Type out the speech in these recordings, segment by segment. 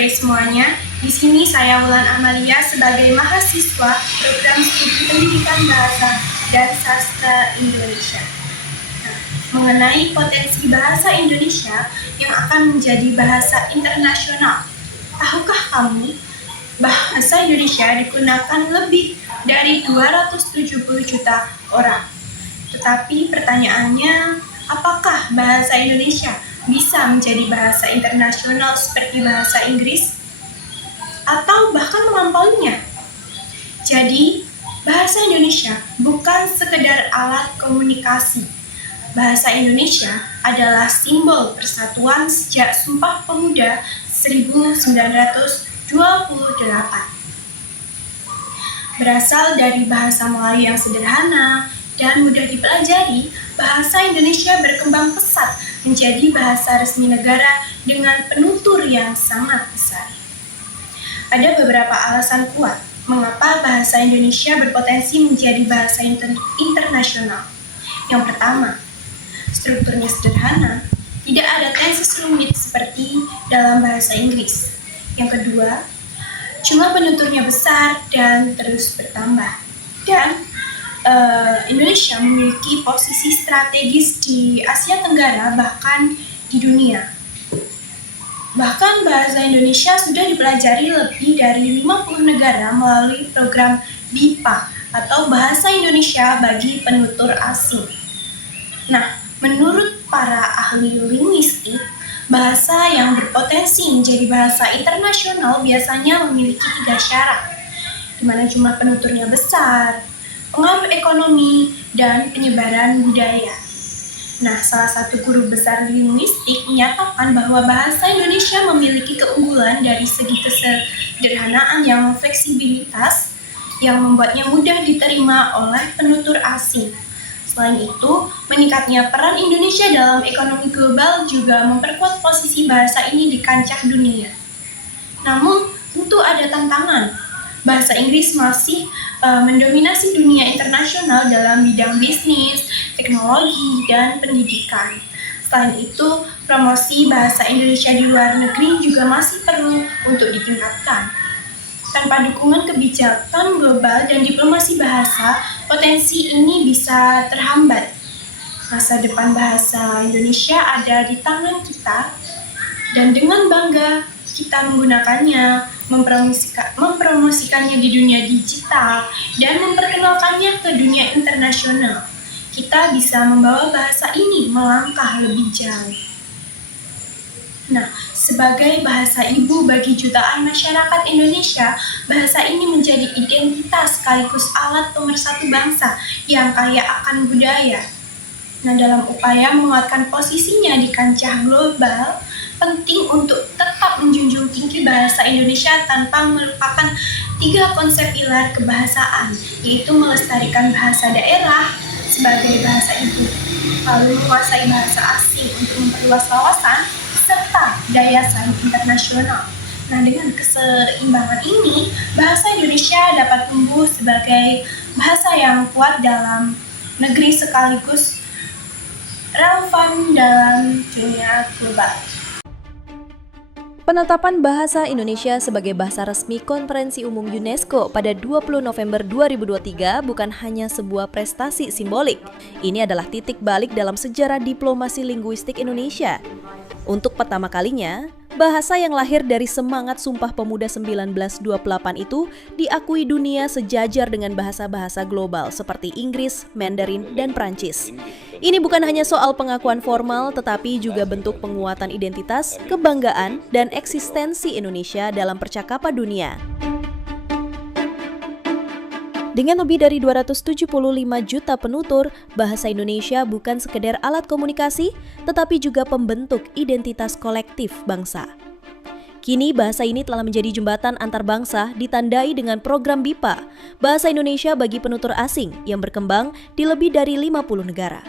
sore semuanya. Di sini saya Wulan Amalia sebagai mahasiswa program studi pendidikan bahasa dan sastra Indonesia. Nah, mengenai potensi bahasa Indonesia yang akan menjadi bahasa internasional. Tahukah kamu, bahasa Indonesia digunakan lebih dari 270 juta orang. Tetapi pertanyaannya, apakah bahasa Indonesia bisa menjadi bahasa internasional seperti bahasa Inggris? Atau bahkan melampauinya? Jadi, bahasa Indonesia bukan sekedar alat komunikasi. Bahasa Indonesia adalah simbol persatuan sejak Sumpah Pemuda 1928. Berasal dari bahasa Melayu yang sederhana dan mudah dipelajari, bahasa Indonesia berkembang pesat menjadi bahasa resmi negara dengan penutur yang sangat besar. Ada beberapa alasan kuat mengapa bahasa Indonesia berpotensi menjadi bahasa internasional. Yang pertama, strukturnya sederhana, tidak ada tenses rumit seperti dalam bahasa Inggris. Yang kedua, jumlah penuturnya besar dan terus bertambah. Dan Indonesia memiliki posisi strategis di Asia Tenggara bahkan di dunia. Bahkan bahasa Indonesia sudah dipelajari lebih dari 50 negara melalui program BIPA atau Bahasa Indonesia bagi Penutur Asing. Nah, menurut para ahli linguistik, bahasa yang berpotensi menjadi bahasa internasional biasanya memiliki 3 syarat, di mana jumlah penuturnya besar, pengaruh ekonomi, dan penyebaran budaya. Nah, salah satu guru besar linguistik menyatakan bahwa bahasa Indonesia memiliki keunggulan dari segi kesederhanaan yang fleksibilitas yang membuatnya mudah diterima oleh penutur asing. Selain itu, meningkatnya peran Indonesia dalam ekonomi global juga memperkuat posisi bahasa ini di kancah dunia. Namun, tentu ada tantangan. Bahasa Inggris masih mendominasi dunia internasional dalam bidang bisnis, teknologi, dan pendidikan. Selain itu, promosi bahasa Indonesia di luar negeri juga masih perlu untuk ditingkatkan. Tanpa dukungan kebijakan global dan diplomasi bahasa, potensi ini bisa terhambat. Masa depan bahasa Indonesia ada di tangan kita, dan dengan bangga kita menggunakannya, mempromosikannya di dunia digital, dan memperkenalkannya ke dunia internasional. Kita bisa membawa bahasa ini melangkah lebih jauh. Nah, sebagai bahasa ibu bagi jutaan masyarakat Indonesia, bahasa ini menjadi identitas sekaligus alat pemersatu bangsa yang kaya akan budaya. Nah, dalam upaya menguatkan posisinya di kancah global, penting untuk tetap menjunjung tinggi bahasa Indonesia tanpa melupakan 3 konsep pilar kebahasaan, yaitu melestarikan bahasa daerah sebagai bahasa ibu, lalu menguasai bahasa asing untuk memperluas wawasan, serta daya saing internasional. Nah, dengan keseimbangan ini, bahasa Indonesia dapat tumbuh sebagai bahasa yang kuat dalam negeri sekaligus relevan dalam dunia global. Penetapan bahasa Indonesia sebagai bahasa resmi Konferensi Umum UNESCO pada 20 November 2023 bukan hanya sebuah prestasi simbolik. Ini adalah titik balik dalam sejarah diplomasi linguistik Indonesia. Untuk pertama kalinya, bahasa yang lahir dari semangat Sumpah Pemuda 1928 itu diakui dunia sejajar dengan bahasa-bahasa global seperti Inggris, Mandarin, dan Prancis. Ini bukan hanya soal pengakuan formal, tetapi juga bentuk penguatan identitas, kebanggaan, dan eksistensi Indonesia dalam percakapan dunia. Dengan lebih dari 275 juta penutur, bahasa Indonesia bukan sekedar alat komunikasi, tetapi juga pembentuk identitas kolektif bangsa. Kini bahasa ini telah menjadi jembatan antar bangsa ditandai dengan program BIPA, Bahasa Indonesia bagi Penutur Asing, yang berkembang di lebih dari 50 negara.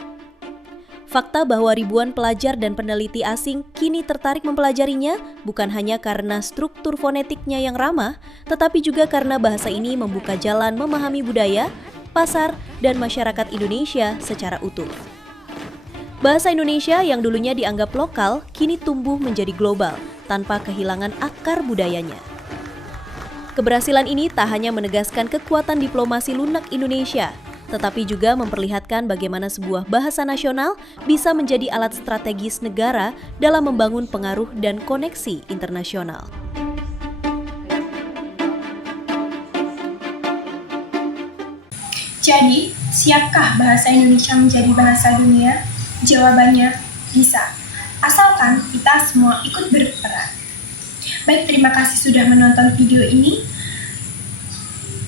Fakta bahwa ribuan pelajar dan peneliti asing kini tertarik mempelajarinya bukan hanya karena struktur fonetiknya yang ramah, tetapi juga karena bahasa ini membuka jalan memahami budaya, pasar, dan masyarakat Indonesia secara utuh. Bahasa Indonesia yang dulunya dianggap lokal kini tumbuh menjadi global, tanpa kehilangan akar budayanya. Keberhasilan ini tak hanya menegaskan kekuatan diplomasi lunak Indonesia, tetapi juga memperlihatkan bagaimana sebuah bahasa nasional bisa menjadi alat strategis negara dalam membangun pengaruh dan koneksi internasional. Jadi, siapkah bahasa Indonesia menjadi bahasa dunia? Jawabannya bisa, asalkan kita semua ikut berperan. Baik, terima kasih sudah menonton video ini.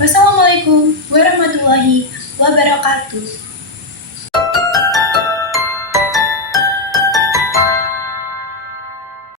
Wassalamualaikum warahmatullahi wabarakatuh.